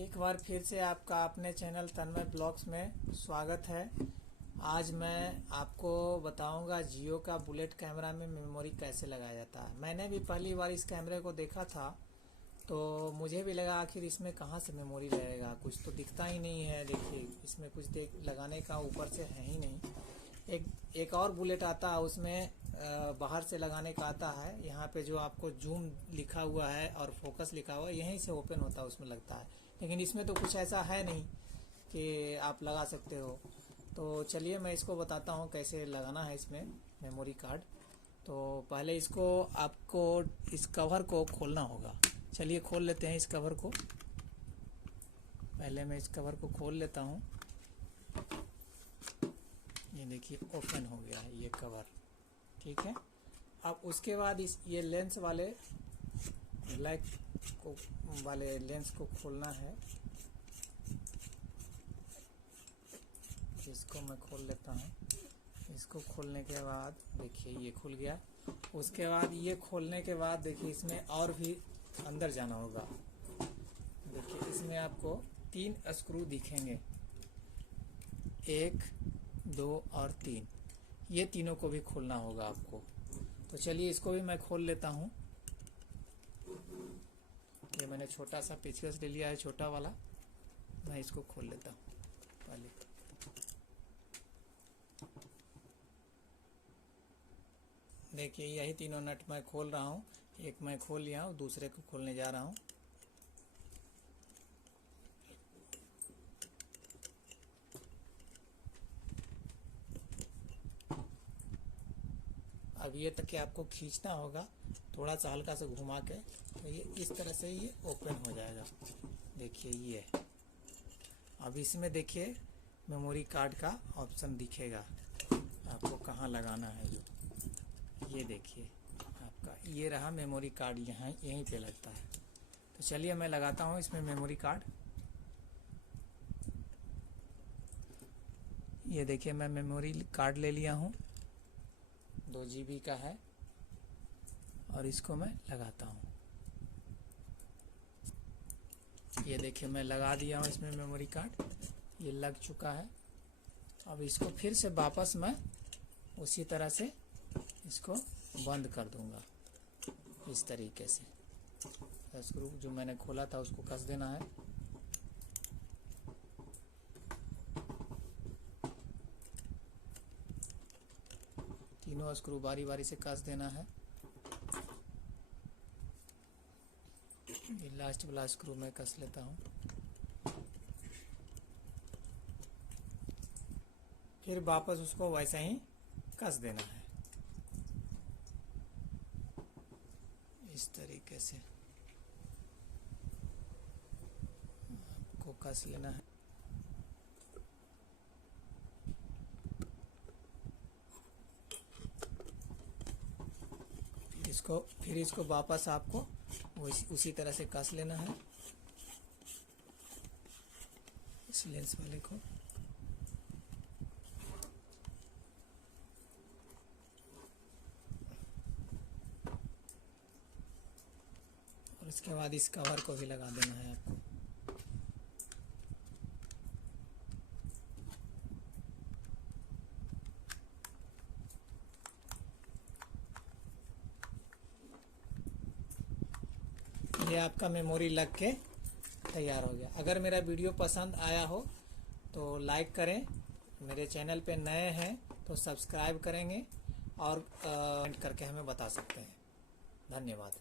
एक बार फिर से आपका अपने चैनल तन्मय ब्लॉग्स में स्वागत है। आज मैं आपको बताऊंगा जियो का बुलेट कैमरा में मेमोरी कैसे लगाया जाता है। मैंने भी पहली बार इस कैमरे को देखा था तो मुझे भी लगा आखिर इसमें कहाँ से मेमोरी लगेगा, कुछ तो दिखता ही नहीं है। देखिए इसमें कुछ लगाने का ऊपर से है ही नहीं। एक और बुलेट आता है उसमें बाहर से लगाने का आता है। यहाँ पे जो आपको जूम लिखा हुआ है और फोकस लिखा हुआ है यहीं से ओपन होता है, उसमें लगता है। लेकिन इसमें तो कुछ ऐसा है नहीं कि आप लगा सकते हो। तो चलिए मैं इसको बताता हूँ कैसे लगाना है इसमें मेमोरी कार्ड। तो पहले इसको आपको इस कवर को खोलना होगा। चलिए खोल लेते हैं इस कवर को। पहले मैं इस कवर को खोल लेता हूँ। ये देखिए ओपन हो गया है ये कवर, ठीक है। अब उसके बाद ये लेंस वाले ब्लैक वाले लेंस को खोलना है। इसको मैं खोल लेता हूँ। इसको खोलने के बाद देखिए ये खुल गया। उसके बाद ये खोलने के बाद देखिए इसमें और भी अंदर जाना होगा। देखिए इसमें आपको 3 स्क्रू दिखेंगे, 1, 2 और 3। ये तीनों को भी खोलना होगा आपको। तो चलिए इसको भी मैं खोल लेता हूँ। ये मैंने छोटा सा पेचकस ले लिया है, छोटा वाला। मैं इसको खोल लेता हूँ पहले। देखिए यही तीनों नट मैं खोल रहा हूँ। एक मैं खोल लिया हूँ, दूसरे को खोलने जा रहा हूँ। अब ये तक कि आपको खींचना होगा थोड़ा सा हल्का से घुमा के, तो ये इस तरह से ये ओपन हो जाएगा। देखिए ये अब इसमें देखिए मेमोरी कार्ड का ऑप्शन दिखेगा आपको कहाँ लगाना है। जो ये देखिए आपका ये रहा मेमोरी कार्ड, यहाँ यहीं पे लगता है। तो चलिए मैं लगाता हूँ इसमें मेमोरी कार्ड। ये देखिए मैं मेमोरी कार्ड ले लिया हूँ, 2 GB का है, और इसको मैं लगाता हूँ। ये देखिए मैं लगा दिया हूँ इसमें मेमोरी कार्ड, ये लग चुका है। अब इसको फिर से वापस मैं उसी तरह से इसको बंद कर दूंगा इस तरीके से। स्क्रू जो मैंने खोला था उसको कस देना है। तीनों स्क्रू बारी बारी से कस देना है। ये लास्ट वाला स्क्रू मैं कस लेता हूँ। फिर वापस उसको वैसा ही कस देना है इस तरीके से। आपको कस लेना है। फिर इसको वापस आपको उसी तरह से कस लेना है इस लेंस वाले को। और इसके बाद इस कवर को भी लगा देना है आपको। ये आपका मेमोरी लग के तैयार हो गया। अगर मेरा वीडियो पसंद आया हो तो लाइक करें, मेरे चैनल पे नए हैं तो सब्सक्राइब करेंगे और कमेंट करके हमें बता सकते हैं। धन्यवाद।